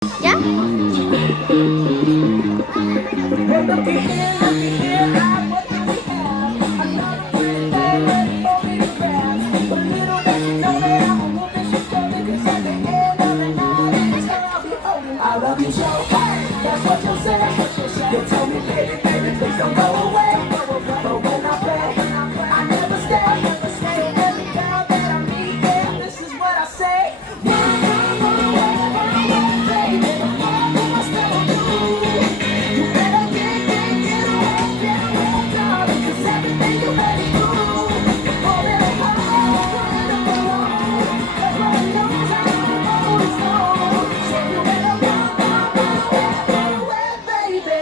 ¿Ya? I love you so, that's what you say. You tell me, baby, baby, please don't go away. But when I play, I never stay. So every girl that I meet, yeah, this is what I say. Baby, what's gonna do? You better get away, darling, 'cause everything you let it do. Oh, really hard, that's what I know, I'm always known. So you better run away, baby.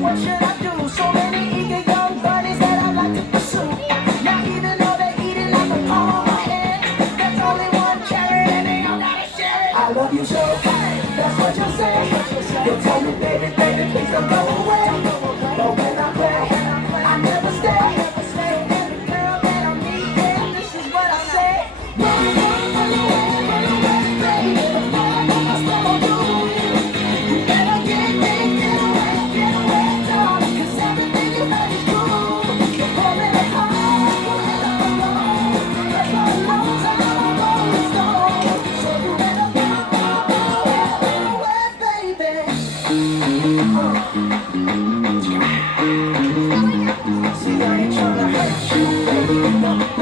What should I do? So many eager young bunnies that I like to pursue. Now even though they're eating like a palm of my hand, there's only one carrot and they all gotta share it. I love you so, that's what you say. You tell me, baby, baby, please don't go away. But when I play, I never stay. So every girl that I meet, yeah, this is what I say. Run away, baby. What's gonna do? You better get away, darling, 'cause everything you heard is true. Oh, really hard, that's what I know, I'm always known. So you better run away, baby. See, I ain't tryna hurt you, baby.